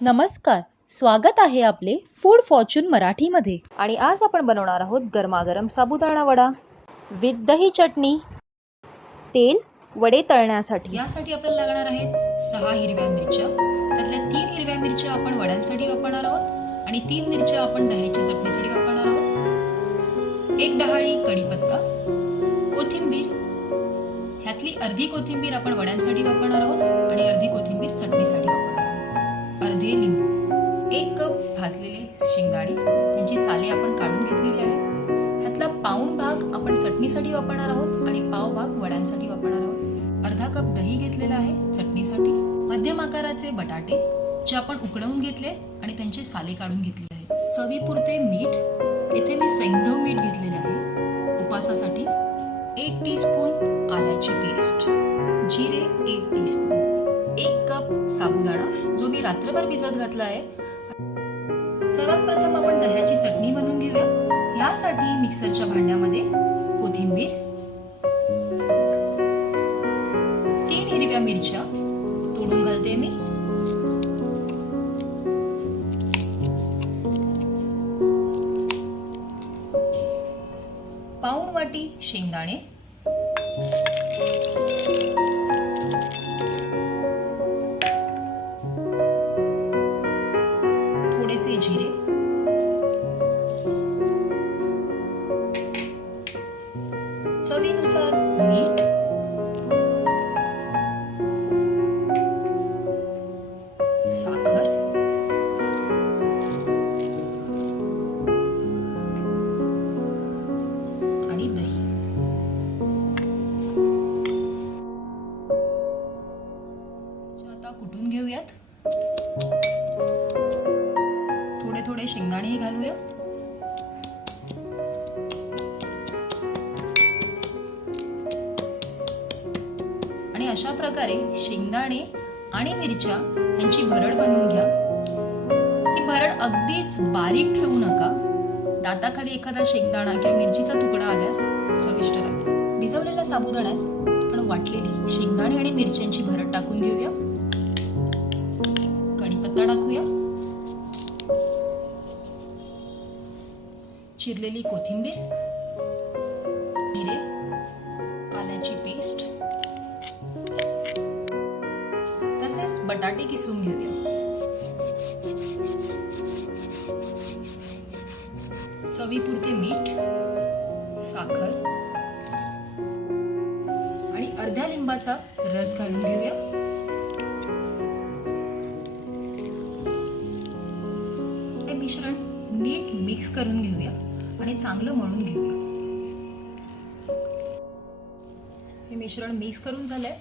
नमस्कार. स्वागत आहे आपले फूड फॉर्च्यून मराठीमध्ये. आणि आज आपण बनवणार आहोत गरमागरम साबुदाणा वडा विथ दही चटणी. तेल वडे तळण्यासाठी. यासाठी आपल्याला लागणार आहेत 6 हिरव्या मिरच्या. त्यातल्या 3 हिरव्या मिरच्या आपण वड्यांसाठी वापरणार आहोत आणि 3 मिरच्या आपण दह्याच्या चटणीसाठी वापरणार आहोत. 1 डहाळी कढीपत्ता, कोथिंबीर. ह्यातली अर्धी कोथिंबीर आपण वड्यांसाठी वापरणार आहोत आणि अर्धी कोथिंबीर चटणीसाठी वापरणार आहोत. अर्धे लिंबू. 1 कप भाजलेले शेंगदाणे, त्यांची साले आपण काढून घेतलेली आहेत. ह्यातला पाऊण भाग आपण चटणीसाठी वापरणार आहोत आणि पाव भाग वड्यांसाठी वापरणार आहोत. अर्धा कप दही घेतलेला आहे चटणीसाठी. मध्यम आकाराचे बटाटे जे आपण उकळवून घेतले आणि त्यांचे साले काढून घेतले आहेत. चवीपुरते मीठ. येथे मी सैंधव मीठ घेतलेले आहे उपासासाठी. 1 टीस्पून आल्याची पेस्ट, जिरे 1 टीस्पून, 1 कप साबुदाणा जो मी रात्रभर भिजत घातला आहे. सर्वात प्रथम आपण दह्याची चटणी बनवून घेऊया. ह्यासाठी मिक्सरच्या भांड्यामध्ये कोथिंबीर, 3 हिरव्या मिरच्या तोडून घालते मी, पाऊण वाटी शेंगदाणे, थोडेसे जिरे, चवीनुसार मीठ, साखर, आणि दही. आता कुटून घेऊयात. थोडे थोडे शेंगदाणेही घालूया. आणि अशा प्रकारे शेंगदाणे आणि मिरच्या यांची भरड बनवून घ्या. ही भरड अगदीच बारीक ठेवू नका. दाताखाली एखादा शेंगदाणा किंवा मिरचीचा तुकडा आल्यास चविष्ट लागेल. भिजवलेल्या साबुदाण्यात आपण वाटलेली शेंगदाणे आणि मिरच्यांची भरड टाकून घेऊया. कढीपत्ता टाकूया. चिरलेली कोथिंबीर, जिरे, आल्याची पेस्ट, तसेच बटाटे किसून घेऊया. चवीपुरते मीठ, साखर आणि अर्ध्या लिंबाचा रस घालून घेऊया. हे मिश्रण नीट मिक्स करून घेऊया आणि चांगलं मळून घेऊया. हे मिश्रण मिक्स करून झालंय.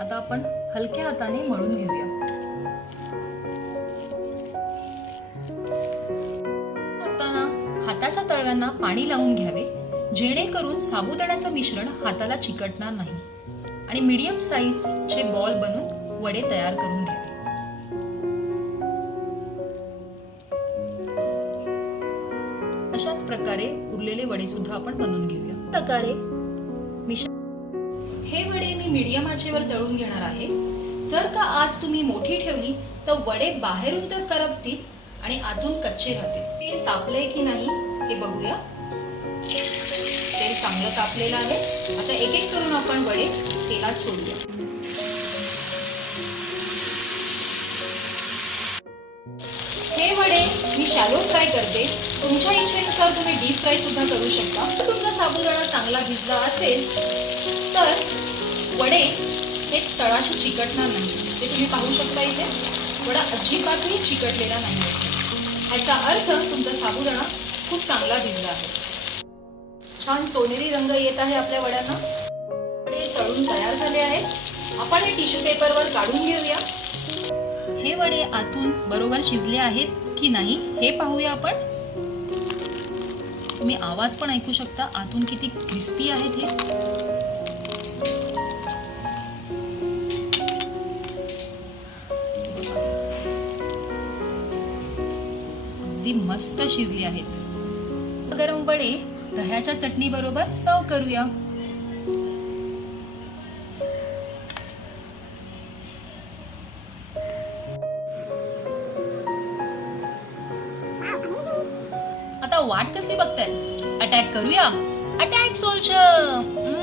आता आपण हलक्या हाताने मळून घेऊया. करताना हाताच्या तळव्यांना पाणी लावून घ्यावे जेणेकरून साबुदाण्याचं मिश्रण हाताला चिकटणार नाही आणि मीडियम साईजचे बॉल बनवून वडे तयार करून घ्यावे. अशाच प्रकारे उरलेले वडे सुद्धा आपण बनवून घेऊया. प्रकारे हे वडे मी मीडियम आचेवर तळून घेणार आहे. जर का आज तुम्ही मोठी ठेवली तर वडे बाहेरून तर करपतील आणि आतून कच्चे राहतील. तेल तापलंय की नाही हे बघूया. तेल चांगलं तापलेलं आहे. आता एक एक करून आपण वडे तेलात सोडूया. हे वडे मी शॅलो फ्राय करते. तुमच्या इच्छेनुसार तुम्ही डीप फ्राय सुद्धा करू शकता. तुमचा साबुदाणा चांगला भिजला असेल तर वडे हे तळाशी चिकटणार नाही. ते तुम्ही पाहू शकता. इथे वडा अजिबातही चिकटलेला नाही. ह्याचा अर्थ तुमचा साबुदाणा खूप चांगला भिजला आहे. छान सोनेरी रंग येत आहे आपल्या वड्यांना. वडे तळून तयार झाले आहेत. आपण हे टिश्यू पेपरवर काढून घेऊया. हे वडे आतून बरोबर शिजले आहेत की नाही हे पाहूया आपण. तुम्ही आवाज पण ऐकू शकता. आतून किती क्रिस्पी आहेत हे. अगदी मस्त शिजली आहेत. गरम वडे दह्याच्या चटणी बरोबर सर्व करूया. वाट कसली बघताय? अटॅक करूया. Attack soldier.